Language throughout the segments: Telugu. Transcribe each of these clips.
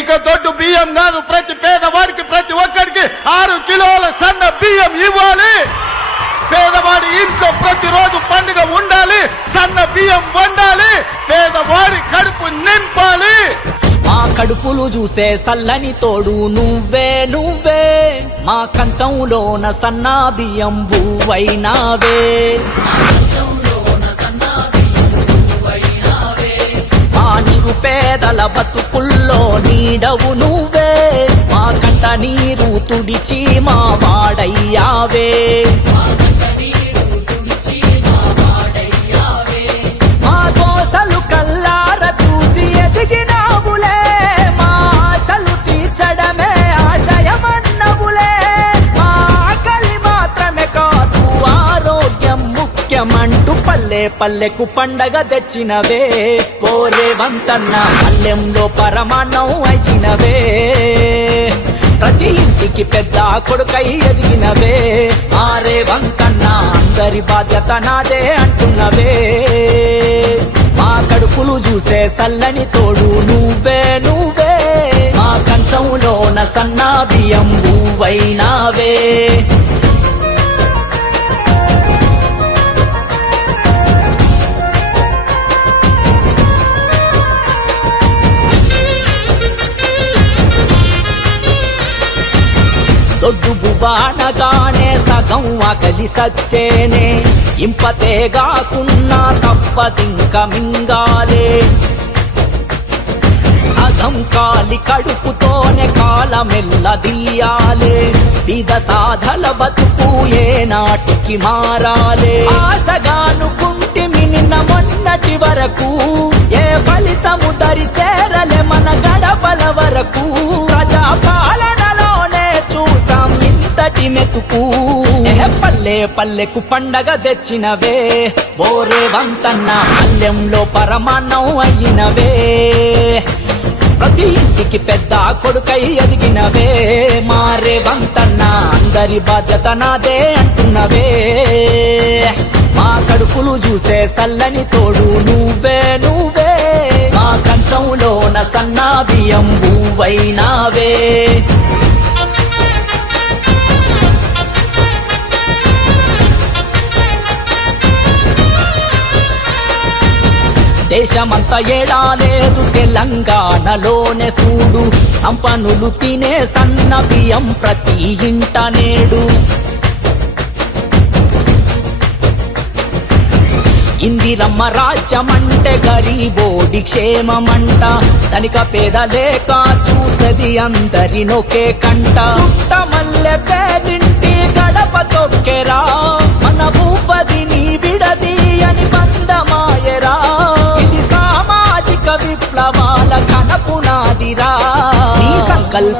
ఇక దొడ్డు బియ్యం కాదు ప్రతి పేదవాడికి ప్రతి ఒక్కరికి ఆరు కిలోల సన్న బియ్యం ఇవ్వాలి. పేదవాడి ఇంట్లో ప్రతిరోజు పండుగ ఉండాలి సన్న బియ్యం వండాలి పేదవాడి కడుపు నింపాలి. మా కడుపులు చూసే సల్లని తోడు నువ్వే నువ్వే. మా కంచంలోన సన్నా బియ్యం భూవైనావే మా నిరుపేదల బతుకుల్లో తుడిచి మా వాడయ్యావే. మా కోసలు కల్లార చూసి ఎదిగినావులే. మా ఆశలు తీర్చడమే ఆశయమన్నవులే. మా ఆకలి మాత్రమే కాదు ఆరోగ్యం ముఖ్యమంటూ పల్లె పల్లెకు పండగ తెచ్చినవే. కోరే వంతన్న పల్లెంలో పరమాన్నం అయినవే ప్రతి ఇంటికి పెద్ద కొడుకై ఎదిగినవే. ఆరే వంకన్న అందరి బాధ్యత నాదే అంటున్నవే. మా కడుపులు చూసే సల్లని తోడు నువ్వే నువ్వే. మా కంచంలోన సన్నా బియ్యం నువ్వైనావే దొడ్డు సగం ఆకలి సచ్చేనే. ఇంపతే ఇంపతేగాకున్నా తప్పదింక మింగాలే. సగం కాలి కడుపుతోనే కాలమెల్లదీయాలే విధ సాధల బతుకు ఏ నాటికి మారాలే ఆశగానుకుంటిమి మినిన మొన్నటి వరకు ఏ ఫలితము దరి చేరలే మన గడపల వరకు. అంతటి మెతుకు. పల్లె పల్లెకు పండగ తెచ్చినవే. బోరే వంతన్న పల్లెంలో పరమాన్నం అయినవే. ప్రతి ఇంటికి పెద్ద కొడుకై ఎదిగినవే. మారే వంతన్న అందరి బాధ్యత నాదే అంటున్నవే. మా కడుపులు చూసే సల్లని తోడు నువ్వే నువ్వే. మా కంచంలోన సన్నా బియ్యం బువ్వైనావే దేశమంతా ఏడాలేదు తెలంగాణలోనే చూడు. సంపనులు తినే సన్న బియ్యం ప్రతి ఇంట నేడు. ఇందిరమ్మ రాజ్యమంటే గరీబోడి క్షేమమంట. తనిక పేద లేక చూస్తది అందరినొకే కంట. మల్లె పేదింటి గడప తొక్కెరా.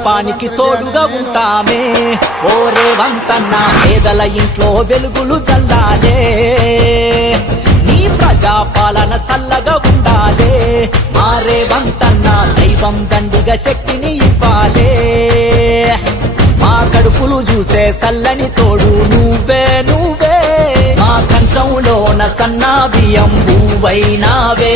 పాపానికి తోడుగా ఉంటామే. ఓరే వంతన్న పేదల ఇంట్లో వెలుగులు చల్లాలే నీ ప్రజాపాలన చల్లగా ఉండాలే. మారే వంతన్న దైవం దండిగా శక్తిని ఇవ్వాలే. మా కడుపులు చూసే చల్లని తోడు నువ్వే నువ్వే. మా కంచంలోన సన్నా బియ్యం నువ్వైనావే.